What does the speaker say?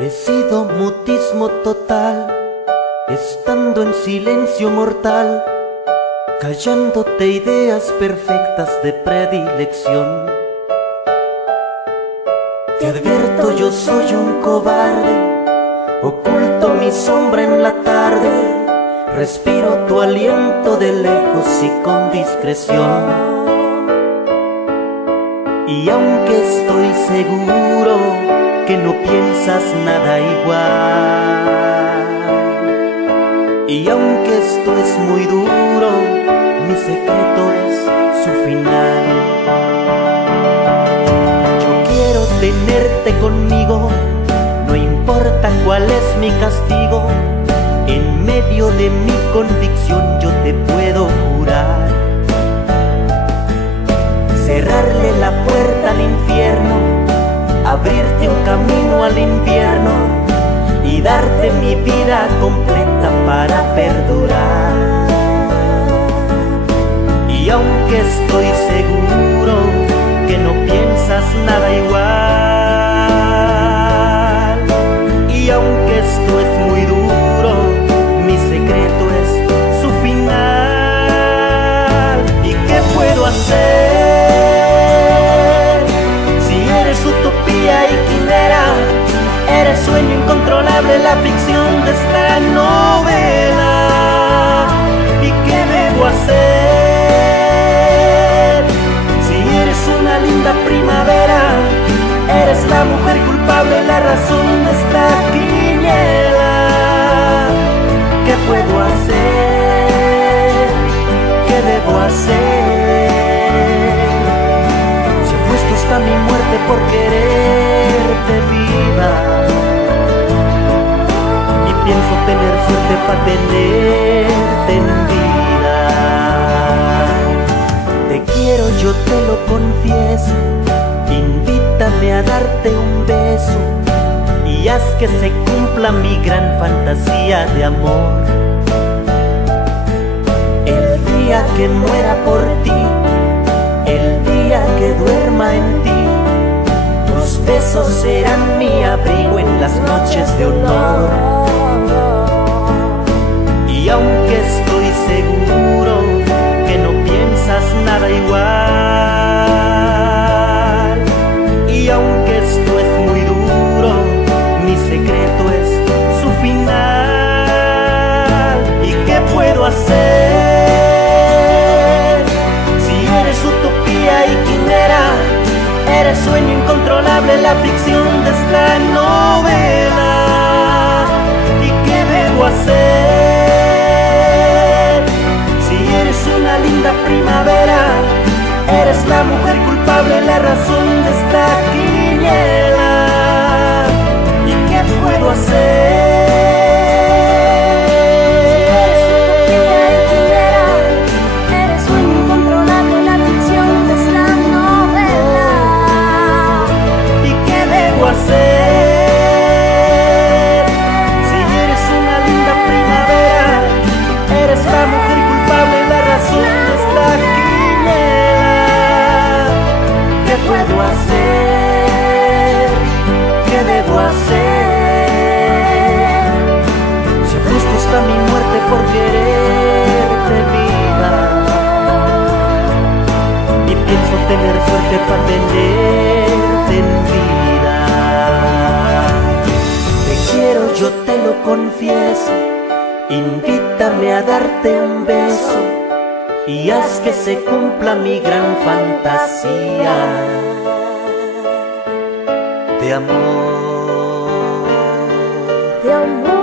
He sido mutismo total, estando en silencio mortal, callándote ideas perfectas de predilección. Te advierto, yo soy un cobarde, oculto mi sombra en la tarde, respiro tu aliento de lejos y con discreción. Y aunque estoy seguro que no piensas nada igual, y aunque esto es muy duro, mi secreto es su final. Yo quiero tenerte conmigo, no importa cuál es mi castigo. En medio de mi convicción yo te puedo jurar cerrarle la puerta al infierno, abrirte un camino al invierno y darte mi vida completa para perdurar. Y aunque estoy seguro que no piensas nada igual, y aunque esto es muy duro, mi secreto es su final. ¿Y qué puedo hacer? Y quimera, eres sueño incontrolable, la ficción de esta novela. ¿Y qué debo hacer? Si eres una linda primavera, eres la mujer culpable, la razón de esta quiniela. ¿Qué puedo hacer? ¿Qué debo hacer? Si apuesto está mi muerte por quererte viva, y pienso tener suerte para tenerte en vida. Te quiero, yo te lo confieso, invítame a darte un beso y haz que se cumpla mi gran fantasía de amor. El día que muera por ti, el día que duerma en ti, tus besos serán mi abrigo en las noches de honor. Y aunque estoy seguro que no piensas nada igual, y aunque esto es muy duro, mi secreto es su final. ¿Y qué puedo hacer? Si eres utopía y quimera, eres sueño incontrolable, la ficción de esta novela. ¿Y qué debo hacer? Si eres una linda primavera, eres la mujer culpable, la razón de esta quiniela. ¿Y qué puedo hacer? Mi muerte por quererte viva, y pienso tener suerte para tenerte en vida. Te quiero, yo te lo confieso, invítame a darte un beso y haz que se cumpla mi gran fantasía de amor. De amor.